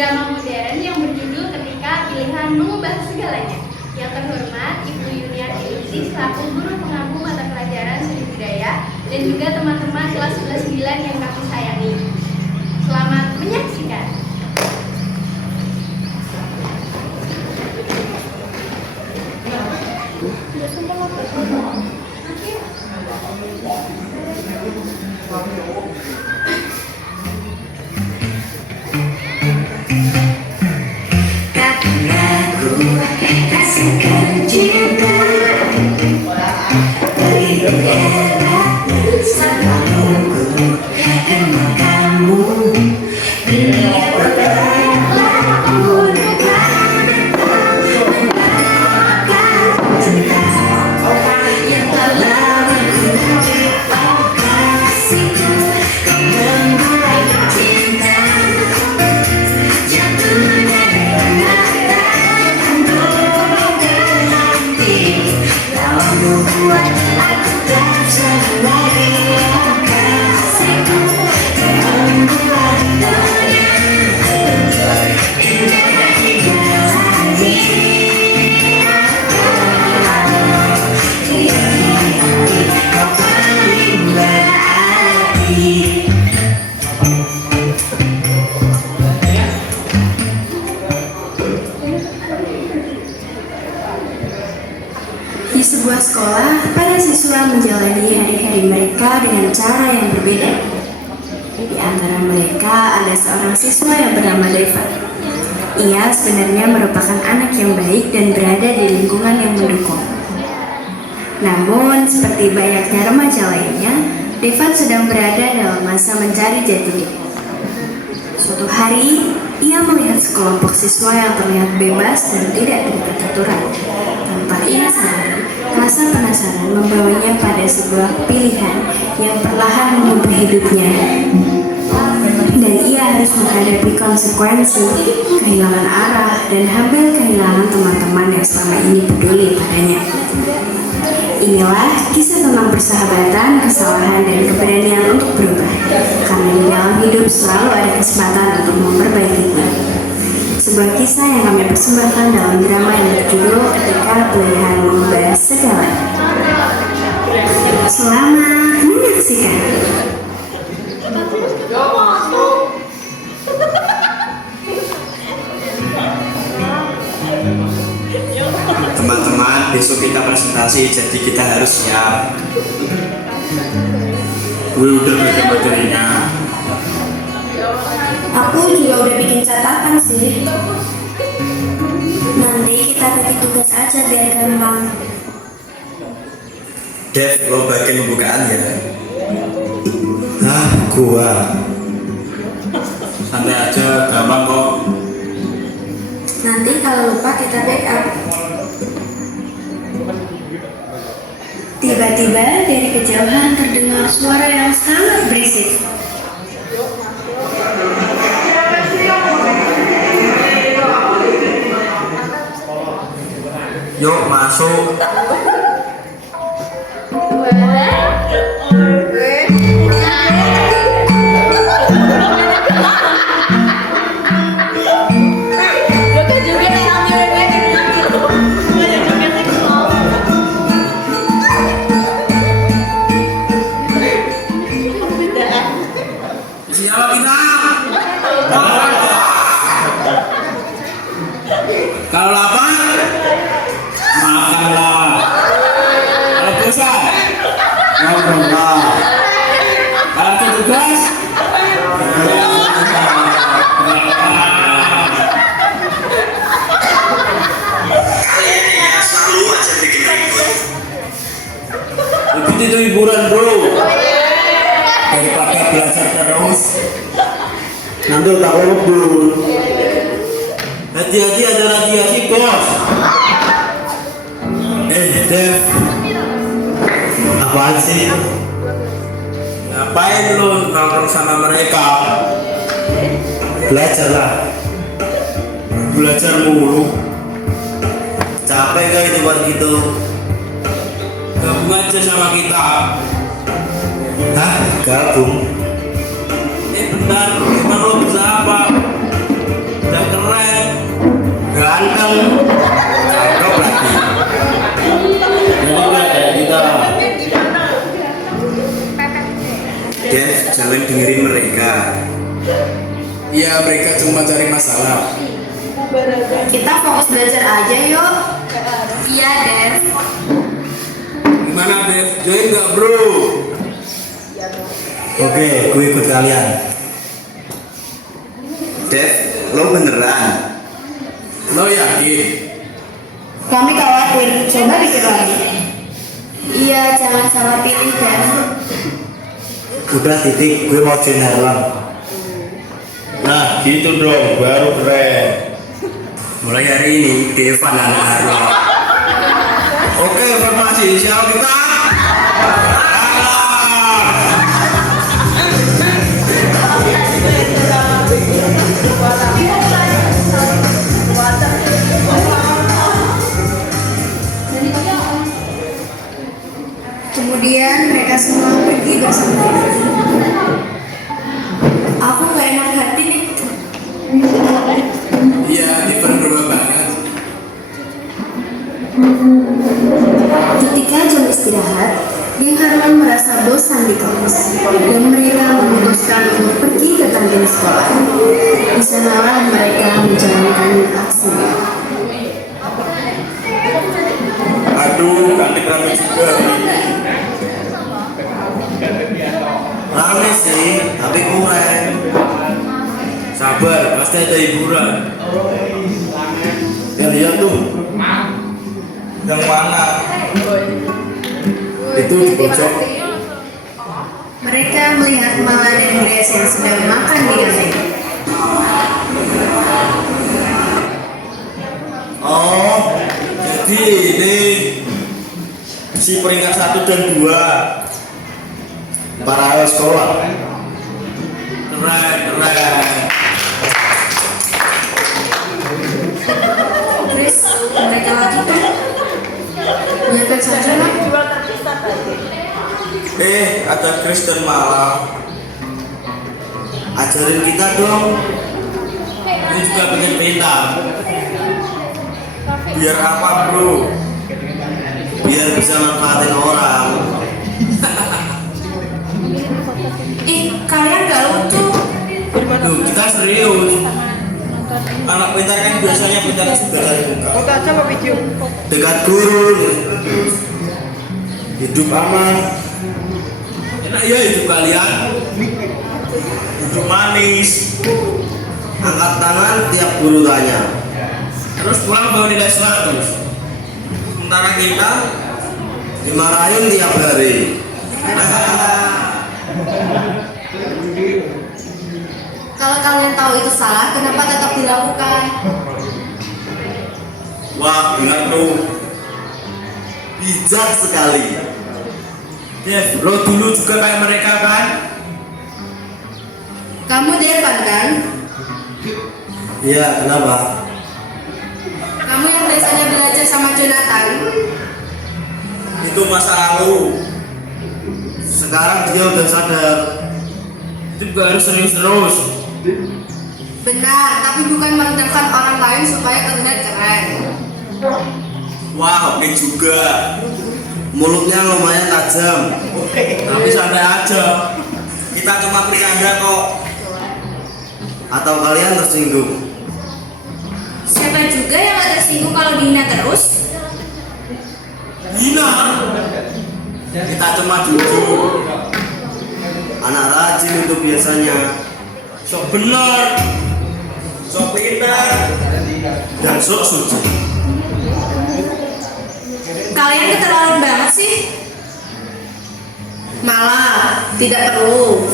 drama modern yang berjudul Ketika Pilihan Mengubah Segalanya. Yang terhormat Ibu Yuniati Lucy selaku guru pengampu mata pelajaran seni budaya dan juga teman-teman kelas 11-9 yang kami sayangi. Selamat menyaksikan. Di sebuah sekolah, para siswa menjalani hari-hari mereka dengan cara yang berbeda. Di antara mereka ada seorang siswa yang bernama Deva. Ia sebenarnya merupakan anak yang baik dan berada di lingkungan yang mendukung. Namun, seperti banyaknya remaja lainnya, Devan sedang berada dalam masa mencari jati diri. Suatu hari, ia melihat sekelompok siswa yang terlihat bebas dan tidak terikat aturan. Tanpa ia sadari, rasa penasaran membawanya pada sebuah pilihan yang perlahan mengubah hidupnya. Dan ia harus menghadapi konsekuensi, kehilangan arah, dan hampir kehilangan teman-teman yang selama ini peduli padanya. Inilah kisah tentang persahabatan, kesalahan, dan keberanian untuk berubah. Karena di dalam hidup selalu ada kesempatan untuk memperbaikinya. Sebuah kisah yang kami persembahkan dalam drama yang berjudul Ketika Pilihan Mengubah Segalanya. Selamat menyaksikan. Teman-teman, besok kita presentasi, jadi kita harus siap. Gue udah baca materinya. Aku juga udah bikin catatan sih. Nanti kita bagi tugas aja biar gampang. Dev, lo bagian pembukaan ya? Hah, gua. Santai aja, gampang kok. Nanti kalau lupa kita backup. Tiba-tiba dari kejauhan terdengar suara yang sangat berisik. Yuk, masuk. Siapa kita? Kalau lapar, makanlah. Kalau bosan, ngobrollah. Kalau itu tugas, selalu aja bikin ribut. Itu hiburan bro. Daripada belajar terus, nanti tak lembur. Hati-hati, ada hati-hati bos. Dev, apaan sih? Ngapain lu nongkrong sama mereka? Belajarlah. Belajar mulu. Capek gak itu buat gitu? Gabung aja sama kita. Hah? Gabung? Bentar, emang lo bisa apa? Iya, mereka cuma cari masalah. Kita fokus belajar aja yuk. Iya, Dev. Gimana, Dev? Join nggak, bro? Oke, gue ikut kalian. Dev, lo beneran? Lo yakin? Kami khawatir, coba dikit lagi. Iya, jangan salah pilih kan. Udah titik, gue mau join Harlem. Nah, gitu dong, baru keren. Mulai hari ini, Devan anak Harlem. Oke, formasi. Siapa kita? Kemudian mereka semua pergi bersama. Aku nggak enak hati nih. Iya, Devan berubah banget. Ketika jam istirahat, geng Harman merasa bosan di kelas dan mereka memutuskan untuk pergi ke kantin sekolah. Di sanalah mereka menjalankan aksi. Aduh, cantik rame juga. Rame sih, tapi kurang. Sabar, pasti ada hiburan. Ya lihat tuh, Yang mana? Itu di pojok. Mereka melihat Mala dan Grace yang sedang makan di kantin. Oh, jadi ini si peringkat 1 dan 2 para sekolah. keren, keren. Grace, mereka lagi kan? Biarkan saja lah. Ada Kristen malam. Ajarin kita dong. Ini juga pengen pintar. Biar apa, bro? Biar bisa manfaatin orang. Kalian gak lucu. Duh, kita serius. Anak pintar kan biasanya pintar juga dari muka. Dekat guru. Hidup aman. Enak ya hidup kalian. Hidup manis. Angkat tangan tiap guru tanya. Terus pulang bawa nilai 100. Sementara kita Dimarahin tiap hari. Kalau kalian tahu itu salah, kenapa tetap dilakukan? wah, bilang tuh. Bijak sekali. Dev, lo dulu juga kayak mereka kan? Kamu Devan kan? Iya, kenapa? Kamu yang biasanya belajar sama Jonathan. Itu masa lalu. Sekarang dia udah sadar. Itu juga harus serius terus. Benar, tapi bukan merendahkan orang lain supaya terlihat keren. Wah, oke juga. Mulutnya lumayan tajam. Tapi santai aja. Kita cuma bercanda kok. Atau kalian tersinggung? Siapa juga yang gak tersinggung kalau dihina terus? Hina. Kita cuma jujur. Anak rajin itu biasanya. Sok bener. Sok pintar. Dan sok suci. Kalian keterlaluan banget sih. Malah, tidak perlu.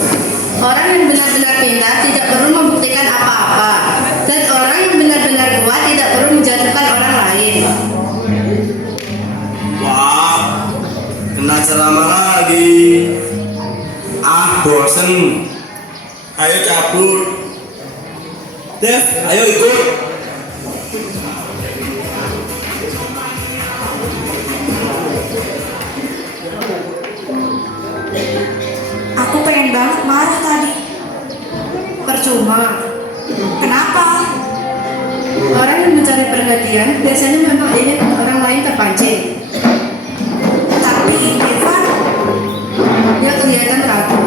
Orang yang benar-benar pintar tidak perlu membuktikan apa-apa. Dan orang yang benar-benar kuat tidak perlu menjatuhkan orang lain. Wah, Kena ceramah lagi. bosen. Ayo cabut. Dev, ayo ikut. Aku pengen banget marah tadi. Percuma. Kenapa? Orang yang mencari perhatian biasanya memang ingin orang lain terpancing. Tapi Evan, dia kelihatan ragu.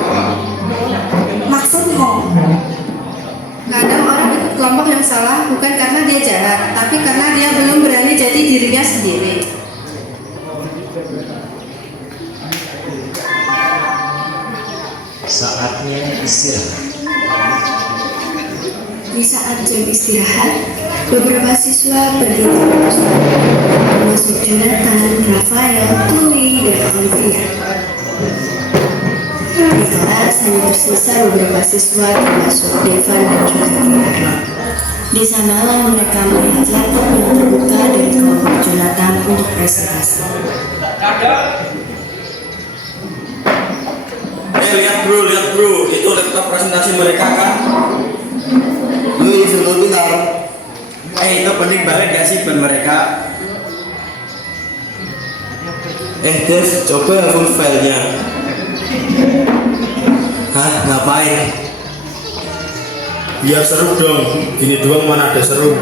Maksudmu? yang salah bukan karena dia jahat, tapi karena dia belum berani jadi dirinya sendiri. Saatnya istirahat. Di saat jam istirahat, beberapa siswa pergi ke perpustakaan, termasuk Jonathan, Rafael, Chloe, dan Olivia. Di kelas hanya tersisa beberapa siswa termasuk Devan dan juga Clara. Di sanalah mereka melihat laptop yang terbuka dari kelompok Jonathan untuk presentasi. Lihat bro, itu laptop presentasi mereka kan? Lu disuruh pintar. Itu penting banget gak sih buat mereka? Des, coba full filenya. Hah, ngapain? Biar seru dong. Gini doang mana ada seru.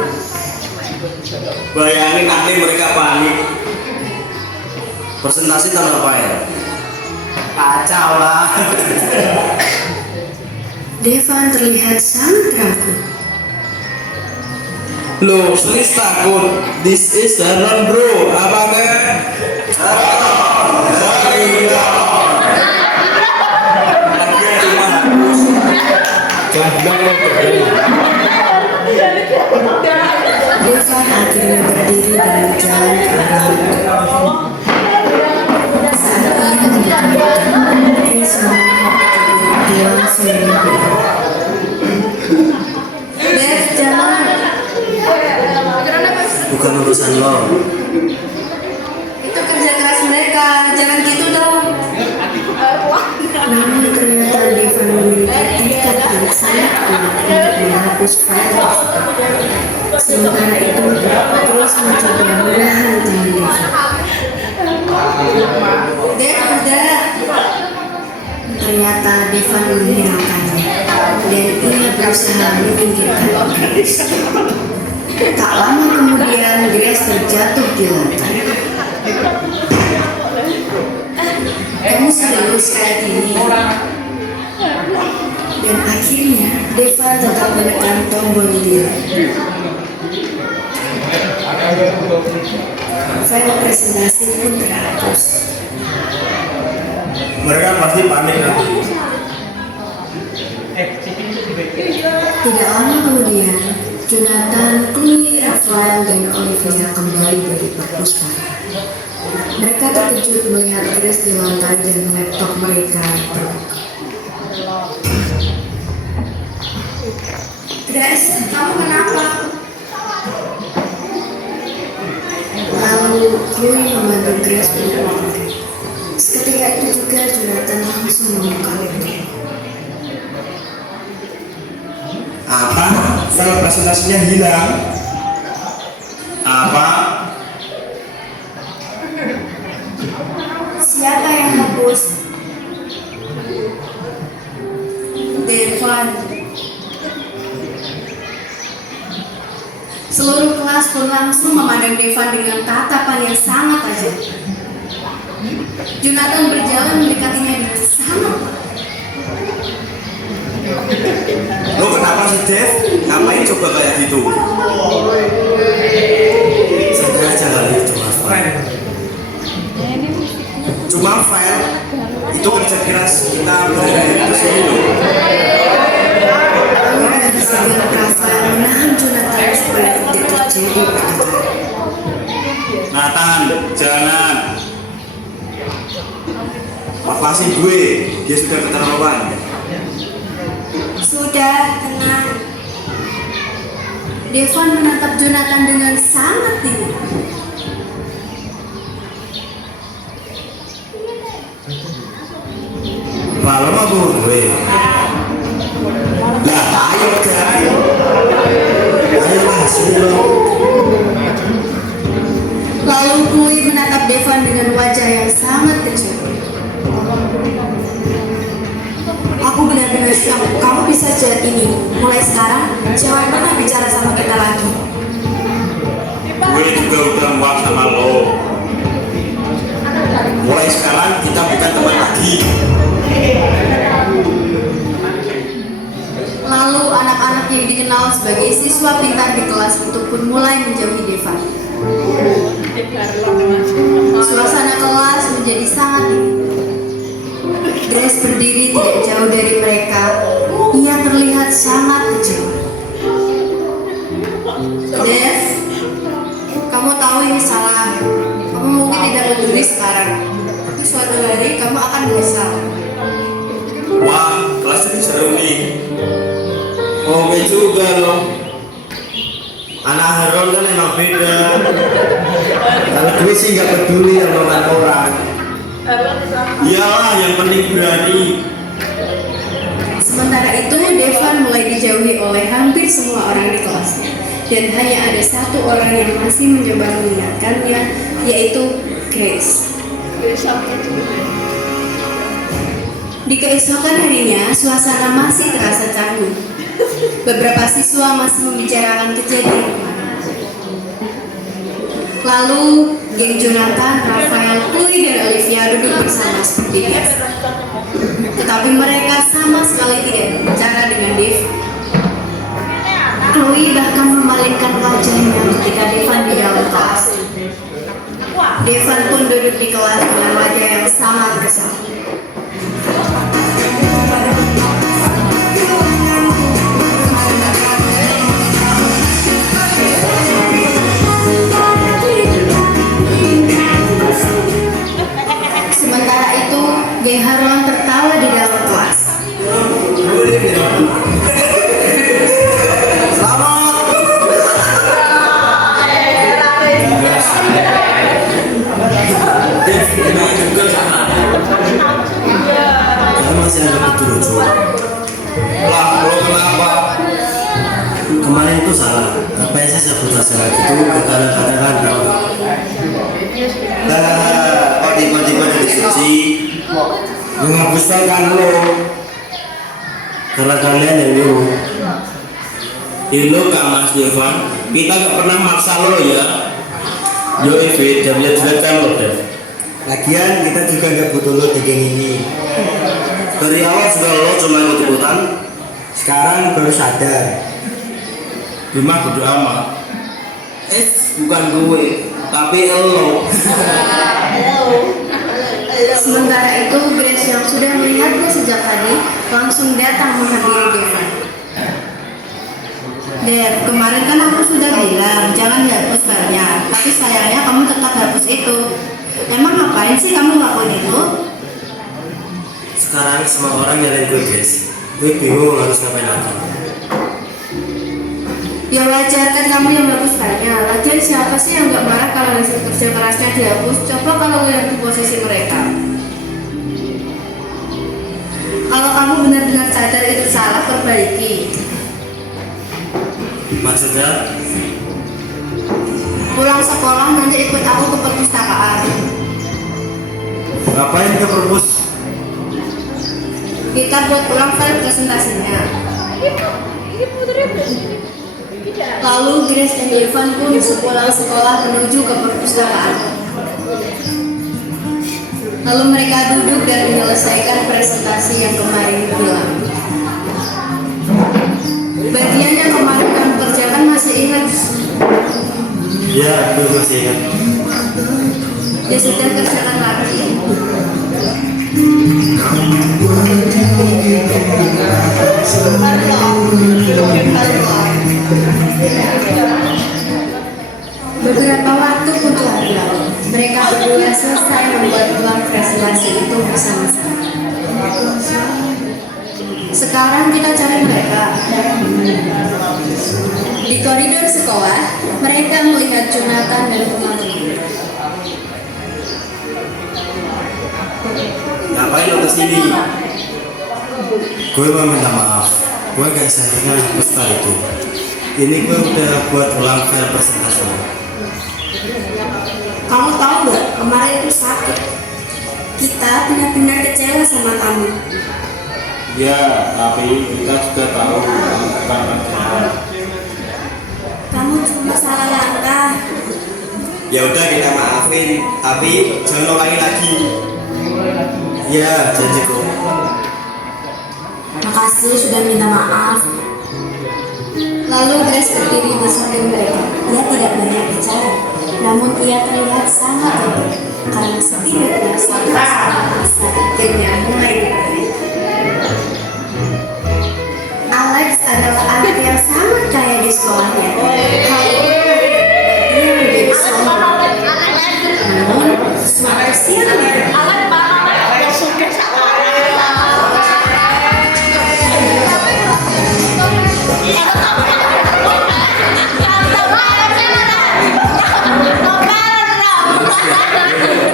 Bayangin nanti mereka panik. Presentasi tahun apa ya? Kacau lah. Devan terlihat sangat ragu. Loh, serius takut? This is Daron bro, apa kan? Devan akhirnya berdiri dan berjalan ke arah laptop. Saat ia mendekati, Chris melihat dia langsung menunggu. Dev, jangan. Bukan urusan lo. Itu kerja keras mereka, jangan gitu dong. Namun ternyata Devan memiliki tekad yang sangat kuat untuk menghapus file. Sementara itu, Chris mencoba menahan tangan Devan. Dev, udah. Ternyata Devan menghiraukannya dan ia berusaha menyingkirkan Grace. Tak lama kemudian Grace terjatuh di lantai. Kamu serius kayak gini? Dan akhirnya Devan tetap menekan tombol delete. File presentasi pun terhapus. Mereka pasti panik nanti. Tidak lama kemudian, Jonathan, Chloe, Rafael, dan Olivia kembali dari perpustakaan. Mereka terkejut melihat Grace di lantai dan laptop mereka terbuka. Grace, kamu kenapa? Lalu Chloe membantu Grace untuk berdiri. Seketika itu juga Jonathan langsung membuka laptop. Apa? File presentasinya hilang. Apa? Siapa yang hapus? Devan. Seluruh kelas pun langsung memandang Devan dengan tatapan yang sangat tajam. Jonathan berjalan mendekatinya dengan sangat pelan. Lo kenapa sih Dev? Ngapain coba kayak gitu? Sengaja kali itu file. Cuma file itu kerja keras kita berdiri di sini loh. Lalu dari segan Rafael menahan Jonathan supaya tidak terjadi pertengkaran. Nathan, jangan. Lepasin gue, dia sudah keterlaluan. Sudah, tenang. Devan menatap Jonathan dengan sangat dingin. Malam aku gue. Lah, ayo guys. Ayo lah, sini lo. Lalu Chloe menatap Devan dengan wajah yang sangat kecil. Aku benar-benar siap. Kamu bisa jahat ini. Mulai sekarang, jangan pernah bicara sama kita lagi. Gue juga udah muak sama lo. Mulai sekarang kita bukan teman lagi. Lalu anak-anak anak yang dikenal sebagai siswa pintar di kelas itu pun mulai menjauhi Devan. Suasana kelas menjadi sangat dingin. Grace berdiri tidak jauh dari mereka. Ia terlihat sangat kecewa. Dev, kamu tahu ini salah. Kamu mungkin tidak peduli sekarang, tapi suatu hari kamu akan menyesal. Wah, kelas ini seru nih. Oke juga loh. Anak Haron kan emang beda. Kalau gue sih nggak peduli sama omongan orang. Iyalah, yang penting berani. Sementara itu, Devan mulai dijauhi oleh hampir semua orang di kelasnya. Dan hanya ada satu orang yang masih mencoba mengingatkannya, yaitu Grace. Di keesokan harinya, suasana masih terasa canggung. Beberapa siswa masih membicarakan kejadian kemarin. Lalu, geng Jonathan, Rafael, Chloe, dan Olivia duduk bersama seperti biasa. Tetapi mereka sama sekali tidak berbicara dengan Dev. Chloe bahkan memalingkan wajahnya ketika Devan di dalam kelas. Devan pun duduk di kelas dengan wajah yang sangat kesal. Sementara itu, geng Harlan tertawa di dalam kelas. Dev, emang juga sama. Kita masih ada betul lucu. Lah, lo kenapa? Kemarin itu salah. Apa yang saya sabotase lagi itu kata-kata kau. Kok tiba-tiba diskusi? Menghapuskan kan lo. Karena kalian yang nyuruh. Lo Kak Mas Devan, kita gak pernah maksa lo ya. Yo Evi, jamnya jelek kan lo Dev. Lagian kita juga nggak butuh lo di geng ini. Dari awal sudah lo cuma ikut-ikutan. Sekarang baru sadar. Bima bodo amat. Bukan gue, tapi lo. Sementara itu, Grace yang sudah melihatnya sejak tadi langsung datang menghadiri Devan. Dev, kemarin kan aku sudah bilang jangan hapus filenya, tapi sayangnya kamu tetap hapus itu. Emang ngapain sih kamu ngelakuin itu? Sekarang semua orang nyalain gue guys. Gue bingung harus ngapain lagi. Ya wajar kan kamu yang hapus filenya. Lagian siapa sih yang gak marah kalau hasil kerja kerasnya dihapus? Coba kalau lo yang di posisi mereka. Kalau kamu benar-benar sadar itu salah, perbaiki. Maksudnya Pulang sekolah nanti ikut aku ke perpustakaan. ngapain ke perpus? Kita buat ulang file presentasinya. Lalu Grace dan Devan pun sepulang sekolah menuju ke perpustakaan. Lalu mereka duduk dan menyelesaikan presentasi yang kemarin hilang. Bagian yang kemarin kamu kerjakan masih ingat? Ya, gue masih ingat. Ya sudah, kerjakan lagi. Beberapa waktu pun telah berlalu. Mereka berdua selesai membuat ulang presentasi itu bersama-sama. Sekarang kita cari mereka. Di koridor sekolah, mereka melihat Jonathan dan teman-teman. Ngapain lo kesini? Gue mau minta maaf. Gue gak seharusnya hapus file itu. Ini gue udah buat ulang file presentasi. Kamu tahu nggak, kemarin itu sakit. Kita benar-benar kecewa sama kamu. Ya, tapi kita juga tahu bukan kerjaan. Kamu cuma salah langkah. Ya udah kita maafin, tapi jangan ulangi lagi. Ya, janjiku. Makasih sudah minta maaf. di samping mereka. Ia tidak banyak bicara, namun ia terlihat sangat lega karena setidaknya satu masalah besar akhirnya mulai dipelajari. Alex adalah anak yang sangat kaya di sekolahnya. Hal itu dia menjadi sombong. Namun, suatu siang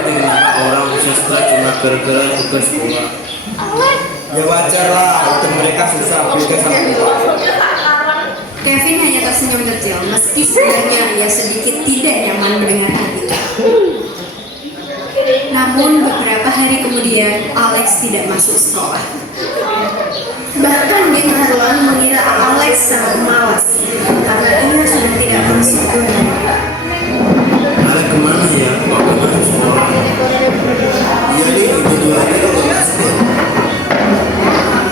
Kenapa orang bisa stres cuma gara-gara tugas sekolah? Ya wajar lah, itu mereka susah beda sama kita. Kevin hanya tersenyum kecil, meski sebenarnya ia sedikit tidak nyaman mendengarkan itu. Namun beberapa hari kemudian, Alex tidak masuk sekolah. Bahkan Dean Harlan mengira Alex sangat malas karena ia sudah tidak masuk kuliah. Alex kemana ya? Kok gak masuk sekolah? Iya nih, itu dua hari kok nggak masuk.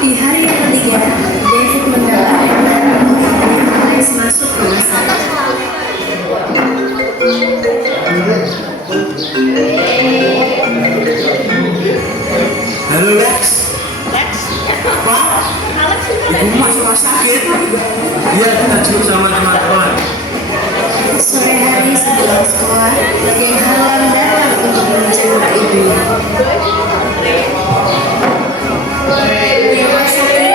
Di hari yang ketiga, David mendapat kabar bahwa Alex masuk rumah sakit. Halo Lex. Pak, ibu masuk rumah sakit. Iya, kita jemput sama teman-teman. Sore hari setelah sekolah, Dean Harlan datang untuk menjenguk ibunya. Di rumah sakit,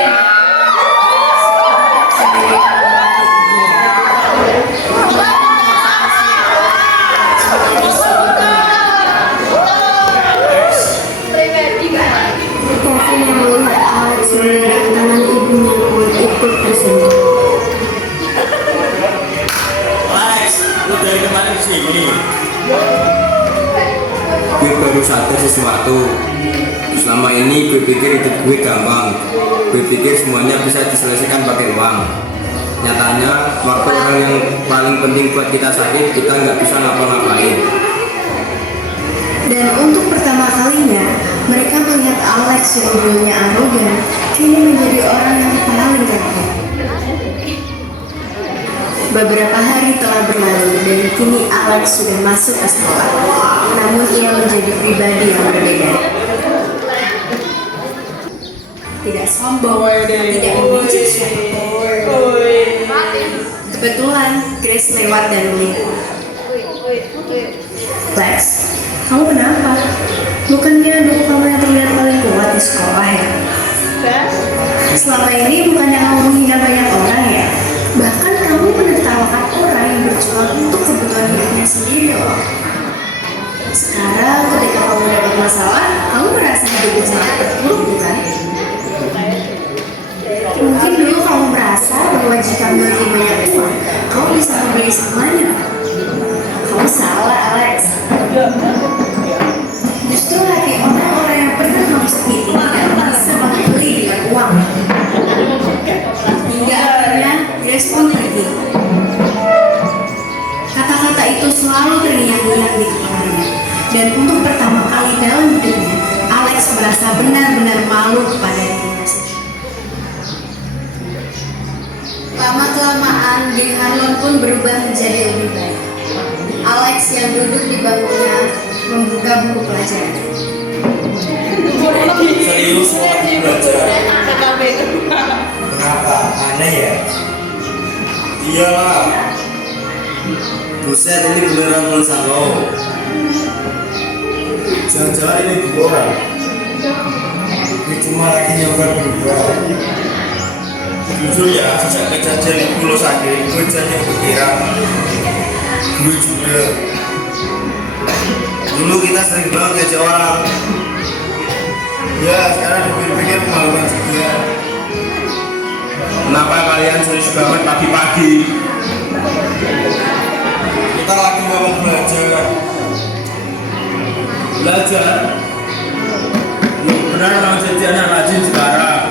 Kevin yang melihat Alex melihat tangan ibunya pun ikut tersentuh. Alex, lu dari kemarin di sini. Gue baru sadar sesuatu. Selama ini gue pikir hidup gue gampang. Gue pikir semuanya bisa diselesaikan pakai uang. Nyatanya, waktu orang yang paling penting buat kita sakit, kita nggak bisa ngapa-ngapain. Dan untuk pertama kalinya, mereka melihat Alex yang dulunya arogan, kini menjadi orang yang paling rapuh. Beberapa hari telah berlalu dan kini Alex sudah masuk ke sekolah. Namun ia menjadi pribadi yang berbeda. Tidak sombong, tidak membujuk siapapun. Kebetulan Grace lewat dan melihat. Lex, kamu kenapa? Bukannya dulu kamu yang terlihat paling kuat di sekolah ya? Selama ini bukannya kamu menghina banyak orang ya? Bahkan kamu menertawakan orang yang berjuang untuk kebutuhan hidupnya sendiri loh. Sekarang ketika kamu dapat masalah, kamu merasa hidupmu sangat terpuruk bukan? Mungkin dulu kamu merasa bahwa jika memiliki banyak uang, kamu bisa membeli semuanya. Kamu salah, Alex. Justru hati orang-orang yang pernah kamu sakiti tidak bisa membeli dengan uang. Hingga akhirnya Grace pun pergi. Kata-kata itu selalu terngiang-ngiang di kepalanya. Dan untuk pertama kali dalam hidupnya, Alex merasa benar-benar malu kepada dirinya sendiri. Lama-kelamaan, Dean Harlan pun berubah menjadi lebih baik. Alex yang duduk di bangkunya membuka buku pelajaran. Serius mau belajar? Kenapa? Aneh ya? Iyalah. Buset, ini beneran tulisan lo. Jangan-jangan ini dua orang. Ini cuma lagi nyoba berubah. Jujur ya, sejak kejadian itu lo sakit, gue jadi kepikiran. Gue juga. Dulu kita sering banget ngejek orang. Ya, sekarang dipikir-pikir kemaluan juga. Kenapa kalian serius banget pagi-pagi? Kita lagi mau belajar. Belajar? Lu benar mau jadi anak rajin sekarang.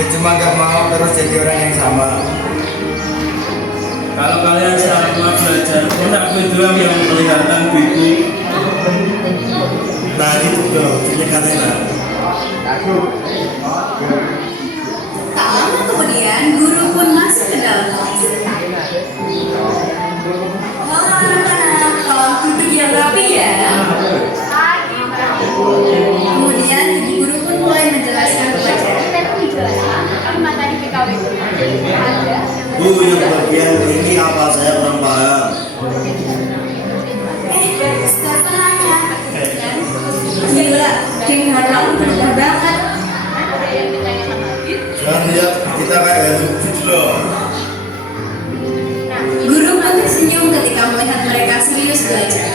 Gue cuma gak mau terus jadi orang yang sama. Kalau kalian sama belajar, kok gue doang yang kelihatan biku. Nah itu dong, punya kalian. Tak lama kemudian, guru pun masuk ke dalam kelas. Bu, yang bagian ini apa? Saya kurang paham. Stop nanya. Gila, geng Harlem bener banget. Jangan lihat kita kayak hantu gitu loh. Guru pun tersenyum ketika melihat mereka serius belajar.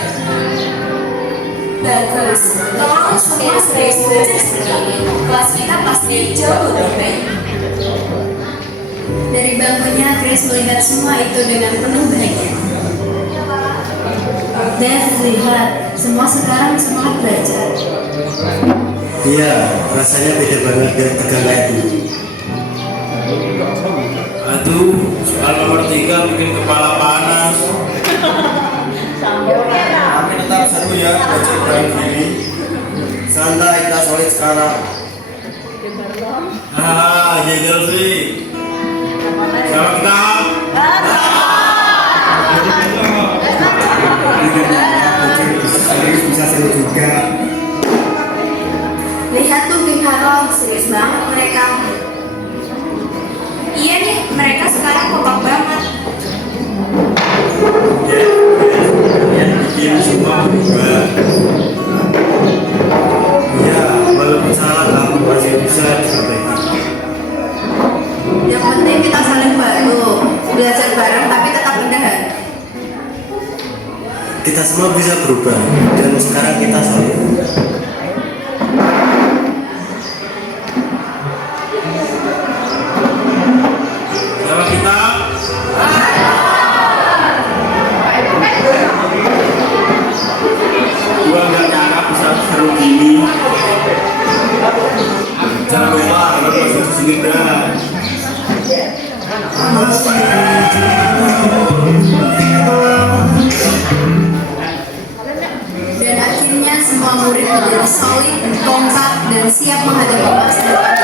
Bagus, kalau semua serius belajar seperti ini, kelas kita pasti jauh lebih baik. Dari bangkunya, Grace melihat semua itu dengan penuh bahagia. Dev, lihat, semua sekarang semangat belajar. Iya, rasanya beda banget dan tegang kayak dulu. Aduh, soal nomor 3 bikin kepala panas. Tapi tetap seru ya belajar bareng gini. Santai, kita solid sekarang. Jajal sih. Sama kita. Serius bisa seru juga. Lihat tuh geng Harlem, serius banget mereka. Iya nih, mereka sekarang kompak banget. Bikin semua berubah. Iya, walaupun salah kamu masih bisa diperbaiki. Yang penting kita saling bantu, belajar bareng tapi tetap rendah hati. Kita semua bisa berubah dan sekarang kita solid. Sama kita. Gua nggak nyangka bisa seru gini. Jangan lupa kalau masih di sini berat. Dan akhirnya semua murid menjadi solid, kompak, dan siap menghadapi masa depan.